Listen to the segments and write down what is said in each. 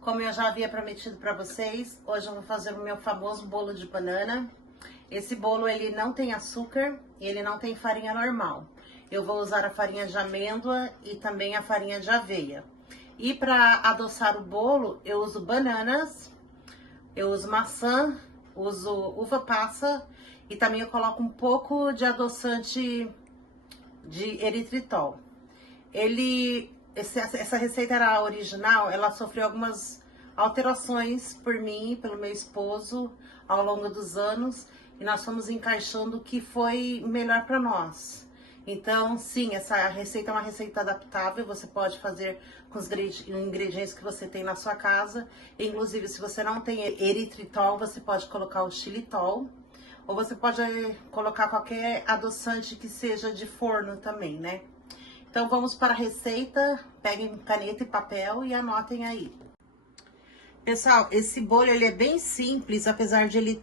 Como eu já havia prometido para vocês, hoje eu vou fazer o meu famoso bolo de banana. Esse bolo ele não tem açúcar e ele não tem farinha normal. Eu vou usar a farinha de amêndoa e também a farinha de aveia. E para adoçar o bolo, eu uso bananas, eu uso maçã, uso uva passa e também eu coloco um pouco de adoçante de eritritol. Essa receita era original, ela sofreu algumas alterações por mim e pelo meu esposo ao longo dos anos e nós fomos encaixando o que foi melhor para nós. Então, sim, essa receita é uma receita adaptável, você pode fazer com os ingredientes que você tem na sua casa. Inclusive, se você não tem eritritol, você pode colocar o xilitol, ou você pode colocar qualquer adoçante que seja de forno também, né? Então, vamos para a receita, peguem caneta e papel e anotem aí. Pessoal, esse bolo ele é bem simples, apesar de ele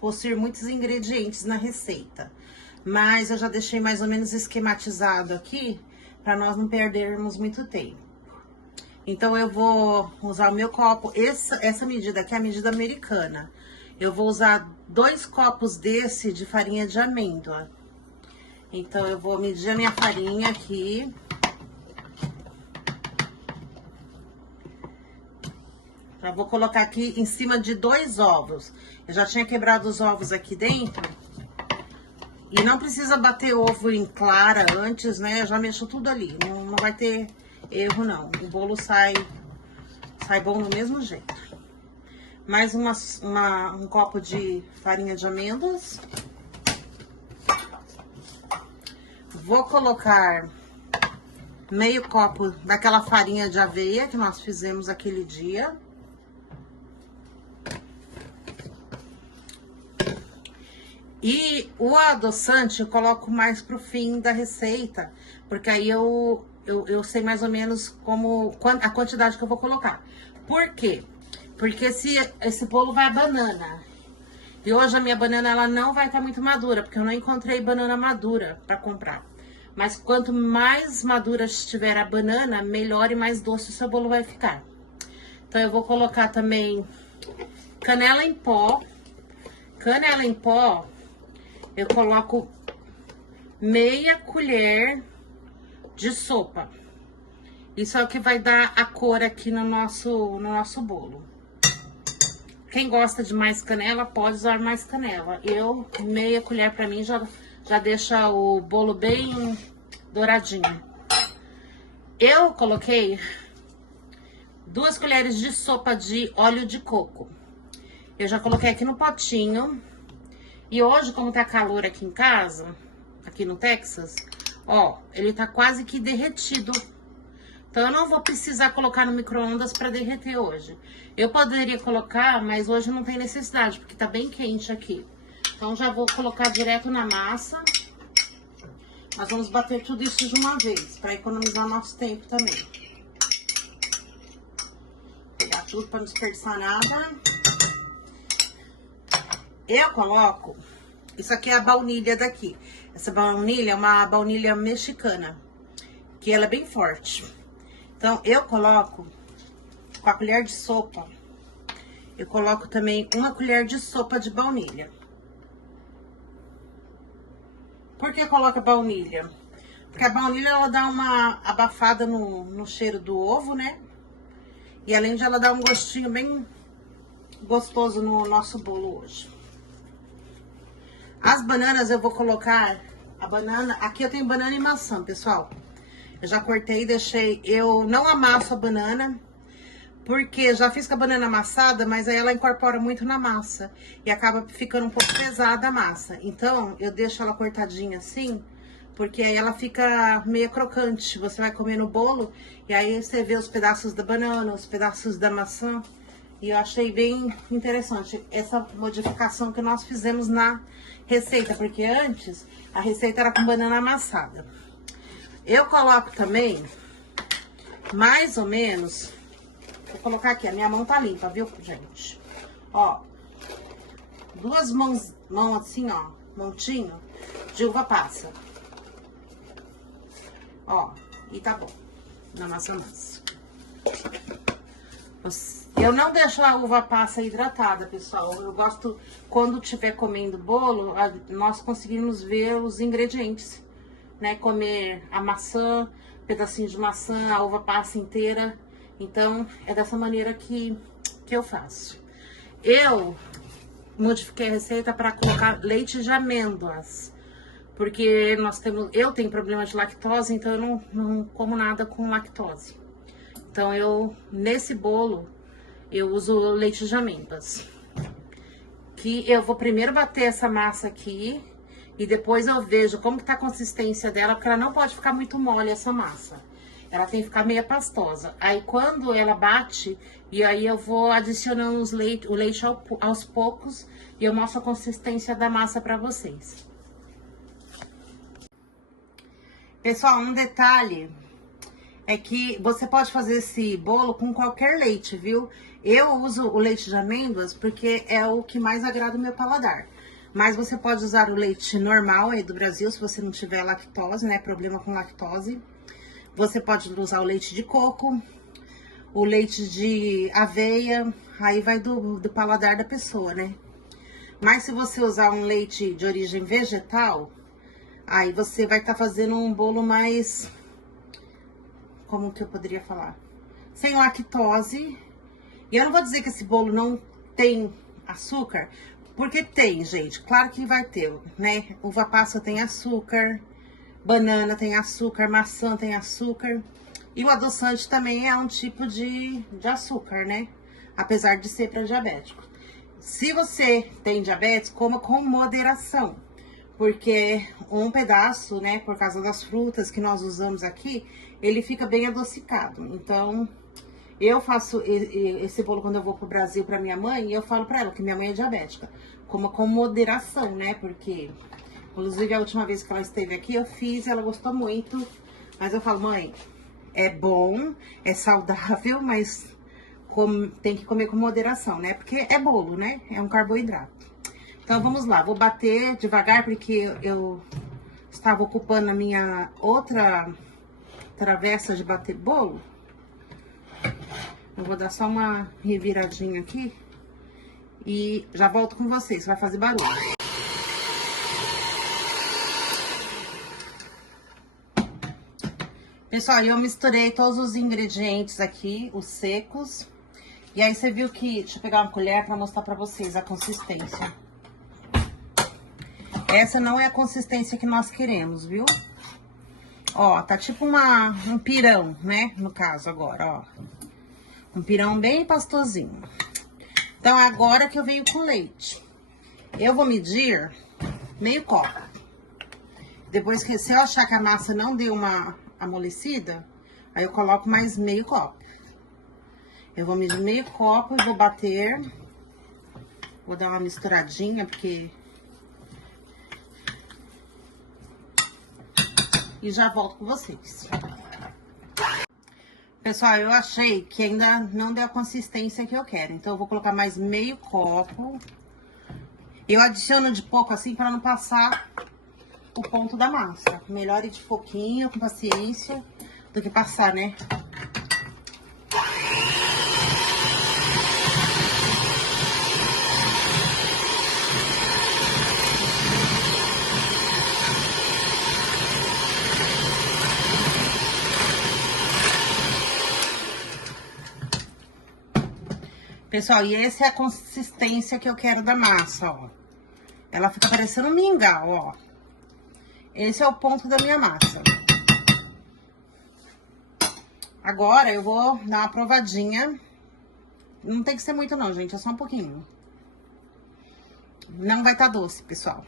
possuir muitos ingredientes na receita. Mas eu já deixei mais ou menos esquematizado aqui, para nós não perdermos muito tempo. Então, eu vou usar o meu copo, essa medida aqui é a medida americana. Eu vou usar 2 copos desse de farinha de amêndoa. Então, eu vou medir a minha farinha aqui. Já vou colocar aqui em cima de 2 ovos. Eu já tinha quebrado os ovos aqui dentro. E não precisa bater ovo em clara antes, né? Eu já mexo tudo ali. Não vai ter erro, não. O bolo sai bom do mesmo jeito. Mais um copo de farinha de amêndoas. Vou colocar meio copo daquela farinha de aveia que nós fizemos aquele dia. E o adoçante eu coloco mais pro fim da receita, porque aí eu sei mais ou menos a quantidade que eu vou colocar. Por quê? Porque esse bolo vai banana. E hoje a minha banana ela não vai estar muito madura, porque eu não encontrei banana madura para comprar. Mas quanto mais madura estiver a banana, melhor e mais doce o seu bolo vai ficar. Então eu vou colocar também canela em pó. Canela em pó, eu coloco meia colher de sopa. Isso é o que vai dar a cor aqui no nosso bolo. Quem gosta de mais canela, pode usar mais canela. Eu, meia colher pra mim, já deixa o bolo bem douradinho. Eu coloquei 2 colheres de sopa de óleo de coco. Eu já coloquei aqui no potinho. E hoje, como tá calor aqui em casa, aqui no Texas, ó, ele tá quase que derretido. Então, eu não vou precisar colocar no micro-ondas pra derreter hoje. Eu poderia colocar, mas hoje não tem necessidade, porque tá bem quente aqui. Então, já vou colocar direto na massa. Nós vamos bater tudo isso de uma vez, pra economizar nosso tempo também. Vou pegar tudo pra não desperdiçar nada. Eu coloco, isso aqui é a baunilha daqui. Essa baunilha é uma baunilha mexicana, que ela é bem forte. Então, eu coloco com a colher de sopa, eu coloco também 1 colher de sopa de baunilha. Por que coloca baunilha? Porque a baunilha, ela dá uma abafada no cheiro do ovo, né? E além de ela dar um gostinho bem gostoso no nosso bolo hoje. As bananas eu vou colocar, a banana, aqui eu tenho banana e maçã, pessoal. Eu já cortei e deixei, eu não amasso a banana, porque já fiz com a banana amassada, mas aí ela incorpora muito na massa. E acaba ficando um pouco pesada a massa. Então, eu deixo ela cortadinha assim, porque aí ela fica meio crocante. Você vai comer no bolo, e aí você vê os pedaços da banana, os pedaços da maçã. E eu achei bem interessante essa modificação que nós fizemos na receita, porque antes a receita era com banana amassada. Eu coloco também, mais ou menos, vou colocar aqui, a minha mão tá limpa, viu, gente? Ó, 2 mãos assim, ó, montinho de uva passa. Ó, e tá bom, na massa. Eu não deixo a uva passa hidratada, pessoal. Eu gosto, quando estiver comendo bolo, nós conseguimos ver os ingredientes, né? Comer a maçã, pedacinho de maçã, a uva passa inteira. Então, é dessa maneira que eu faço. Eu modifiquei a receita para colocar leite de amêndoas. Porque eu tenho problema de lactose, então eu não como nada com lactose. Então, nesse bolo, eu uso leite de amêndoas. Que eu vou primeiro bater essa massa aqui e depois eu vejo como que tá a consistência dela, porque ela não pode ficar muito mole essa massa. Ela tem que ficar meio pastosa. Aí quando ela bate, e aí eu vou adicionando o leite aos poucos e eu mostro a consistência da massa pra vocês. Pessoal, um detalhe é que você pode fazer esse bolo com qualquer leite, viu? Eu uso o leite de amêndoas porque é o que mais agrada o meu paladar. Mas você pode usar o leite normal aí do Brasil, se você não tiver lactose, né? Problema com lactose. Você pode usar o leite de coco, o leite de aveia, aí vai do paladar da pessoa, né? Mas se você usar um leite de origem vegetal, aí você vai estar fazendo um bolo mais... Como que eu poderia falar? Sem lactose. E eu não vou dizer que esse bolo não tem açúcar, porque tem, gente. Claro que vai ter, né? Uva passa tem açúcar, banana tem açúcar, maçã tem açúcar. E o adoçante também é um tipo de açúcar, né? Apesar de ser para diabético. Se você tem diabetes, coma com moderação. Porque um pedaço, né, por causa das frutas que nós usamos aqui, ele fica bem adocicado. Então, eu faço esse bolo quando eu vou pro Brasil pra minha mãe, e eu falo pra ela que minha mãe é diabética. Coma com moderação, né, porque... Inclusive, a última vez que ela esteve aqui, eu fiz, ela gostou muito. Mas eu falo, mãe, é bom, é saudável, mas tem que comer com moderação, né? Porque é bolo, né? É um carboidrato. Então, vamos lá. Vou bater devagar, porque eu estava ocupando a minha outra travessa de bater bolo. Eu vou dar só uma reviradinha aqui. E já volto com vocês, vai fazer barulho. Pessoal, eu misturei todos os ingredientes aqui, os secos. E aí, você viu que... Deixa eu pegar uma colher pra mostrar pra vocês a consistência. Essa não é a consistência que nós queremos, viu? Ó, tá tipo um pirão, né? No caso, agora, ó. Um pirão bem pastosinho. Então, agora que eu venho com leite. Eu vou medir meio copo. Depois que, se eu achar que a massa não deu uma amolecida, aí eu coloco mais meio copo. Eu vou medir meio copo e vou bater. Vou dar uma misturadinha, porque... E já volto com vocês. Pessoal, eu achei que ainda não deu a consistência que eu quero. Então, eu vou colocar mais meio copo. Eu adiciono de pouco assim, para não passar o ponto da massa. Melhor ir de pouquinho, com paciência, do que passar, né? Pessoal, e essa é a consistência que eu quero da massa, ó. Ela fica parecendo um mingau, ó. Esse é o ponto da minha massa. Agora, eu vou dar uma provadinha. Não tem que ser muito não, gente, é só um pouquinho. Não vai estar doce, pessoal.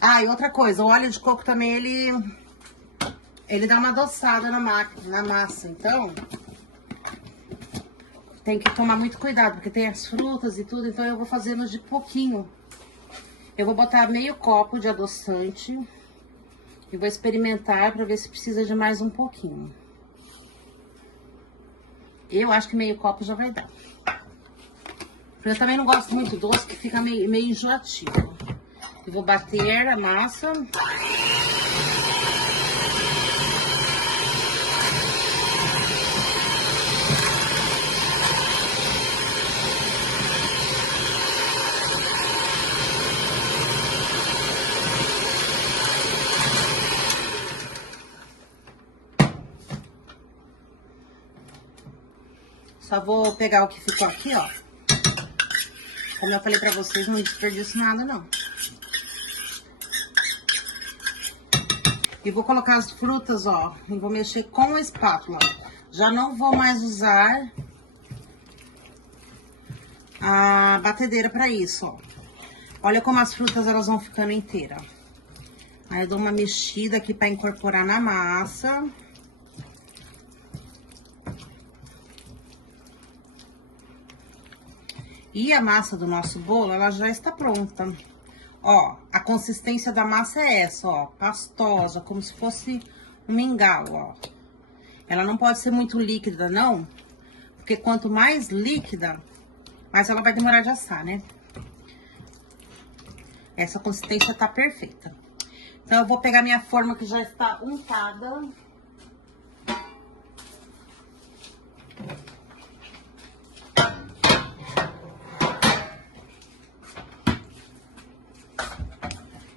Ah, e outra coisa, o óleo de coco também, ele dá uma adoçada na massa, então... Tem que tomar muito cuidado, porque tem as frutas e tudo, então eu vou fazendo de pouquinho. Eu vou botar meio copo de adoçante e vou experimentar pra ver se precisa de mais um pouquinho. Eu acho que meio copo já vai dar. Eu também não gosto muito doce, que fica meio enjoativo. Eu vou bater a massa. Só vou pegar o que ficou aqui, ó. Como eu falei pra vocês, não desperdiço nada, não. E vou colocar as frutas, ó. E vou mexer com a espátula. Já não vou mais usar a batedeira pra isso, ó. Olha como as frutas, elas vão ficando inteiras. Aí eu dou uma mexida aqui pra incorporar na massa. E a massa do nosso bolo, ela já está pronta. Ó, a consistência da massa é essa, ó, pastosa, como se fosse um mingau, ó. Ela não pode ser muito líquida, não, porque quanto mais líquida, mais ela vai demorar de assar, né? Essa consistência tá perfeita. Então, eu vou pegar minha forma que já está untada.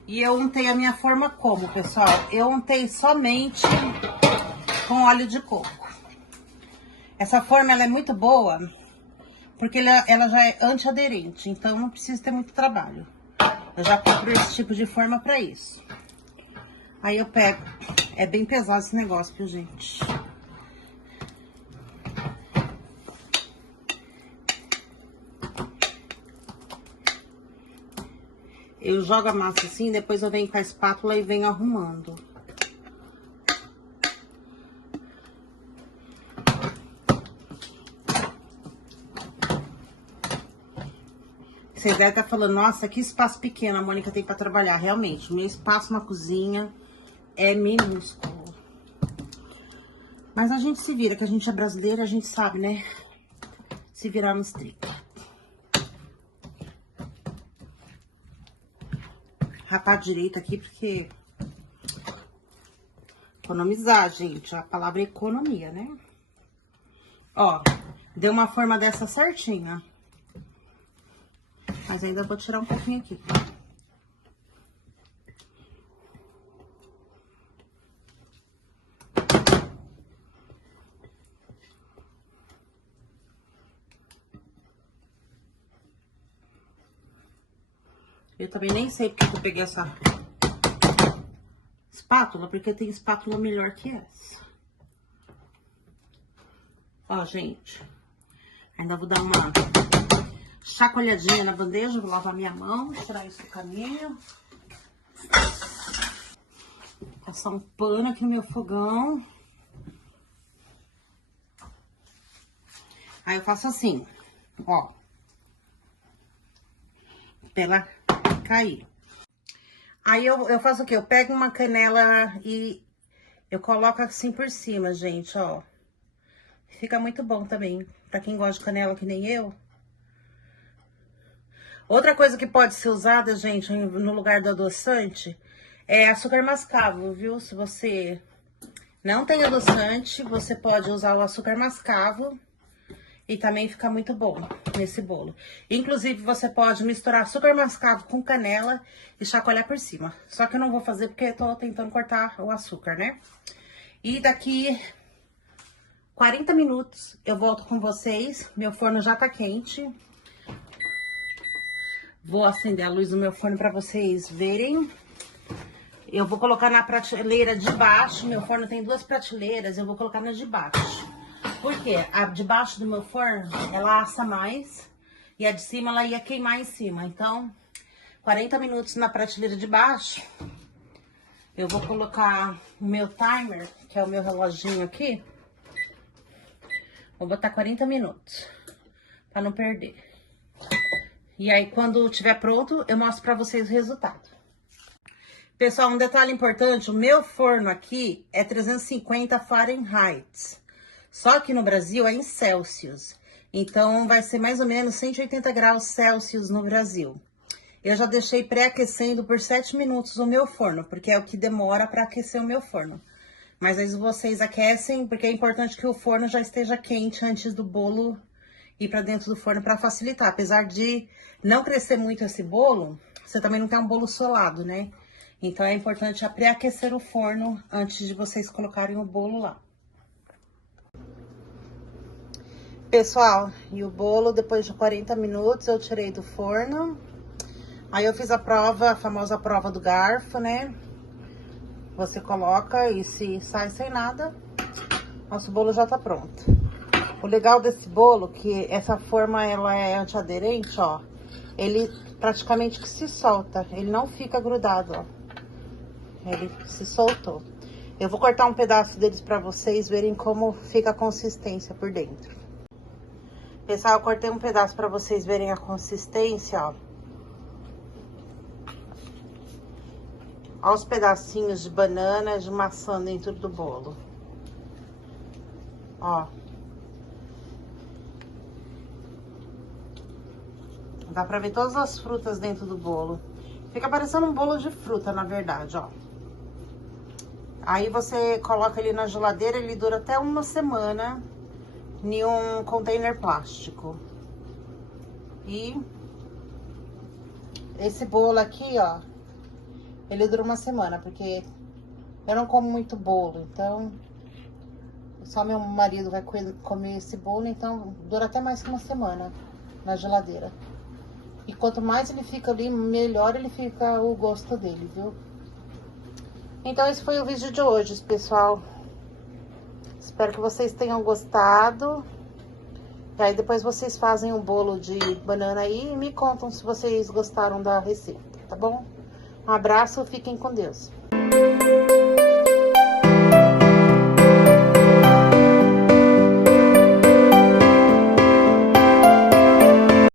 E eu untei a minha forma como, pessoal? Eu untei somente com óleo de coco. Essa forma, ela é muito boa, porque ela já é antiaderente, então não precisa ter muito trabalho. Eu já compro esse tipo de forma pra isso. Aí eu pego... É bem pesado esse negócio, viu, gente? Eu jogo a massa assim, depois eu venho com a espátula e venho arrumando. Vocês devem estar falando, nossa, que espaço pequeno a Mônica tem pra trabalhar. Realmente, meu espaço na cozinha é minúsculo. Mas a gente se vira, que a gente é brasileira, a gente sabe, né? Se virar nos 30. Rapar direito aqui, porque... Economizar, gente. A palavra é economia, né? Ó, deu uma forma dessa certinha. Mas ainda vou tirar um pouquinho aqui. Eu também nem sei porque eu peguei essa espátula, porque tem espátula melhor que essa. Ó, gente, ainda vou dar uma chacoalhadinha na bandeja, vou lavar minha mão, tirar isso do caminho. Passar um pano aqui no meu fogão. Aí eu faço assim, ó, pra ela cair. Aí eu faço o quê? Eu pego uma canela e eu coloco assim por cima, gente, ó. Fica muito bom também, pra quem gosta de canela que nem eu. Outra coisa que pode ser usada, gente, no lugar do adoçante, é açúcar mascavo, viu? Se você não tem adoçante, você pode usar o açúcar mascavo e também fica muito bom nesse bolo. Inclusive, você pode misturar açúcar mascavo com canela e chacoalhar por cima. Só que eu não vou fazer porque eu tô tentando cortar o açúcar, né? E daqui 40 minutos eu volto com vocês. Meu forno já tá quente. Vou acender a luz do meu forno pra vocês verem. Eu vou colocar na prateleira de baixo. Meu forno tem 2 prateleiras, eu vou colocar na de baixo. Por quê? A de baixo do meu forno, ela assa mais. E a de cima, ela ia queimar em cima. Então, 40 minutos na prateleira de baixo. Eu vou colocar o meu timer, que é o meu reloginho aqui. Vou botar 40 minutos, pra não perder. E aí, quando tiver pronto, eu mostro pra vocês o resultado. Pessoal, um detalhe importante, o meu forno aqui é 350 Fahrenheit. Só que no Brasil é em Celsius. Então, vai ser mais ou menos 180 graus Celsius no Brasil. Eu já deixei pré-aquecendo por 7 minutos o meu forno, porque é o que demora para aquecer o meu forno. Mas aí vocês aquecem, porque é importante que o forno já esteja quente antes do bolo ir para dentro do forno para facilitar. Apesar de não crescer muito esse bolo, você também não tem um bolo solado, né? Então, é importante pré-aquecer o forno antes de vocês colocarem o bolo lá. Pessoal, e o bolo, depois de 40 minutos, eu tirei do forno. Aí eu fiz a prova, a famosa prova do garfo, né? Você coloca e se sai sem nada, nosso bolo já tá pronto. O legal desse bolo, que essa forma, ela é antiaderente, ó. Ele praticamente que se solta, ele não fica grudado, ó. Ele se soltou. Eu vou cortar um pedaço deles pra vocês verem como fica a consistência por dentro. Pessoal, eu cortei um pedaço pra vocês verem a consistência, ó. Olha os pedacinhos de banana, de maçã dentro do bolo. Ó. Dá pra ver todas as frutas dentro do bolo. Fica parecendo um bolo de fruta, na verdade, ó. Aí você coloca ele na geladeira, ele dura até uma semana em um container plástico. E esse bolo aqui, ó, ele dura uma semana, porque eu não como muito bolo, então só meu marido vai comer esse bolo, então dura até mais que uma semana na geladeira. E quanto mais ele fica ali, melhor ele fica o gosto dele, viu? Então esse foi o vídeo de hoje, pessoal. Espero que vocês tenham gostado. E aí depois vocês fazem um bolo de banana aí e me contam se vocês gostaram da receita, tá bom? Um abraço, fiquem com Deus.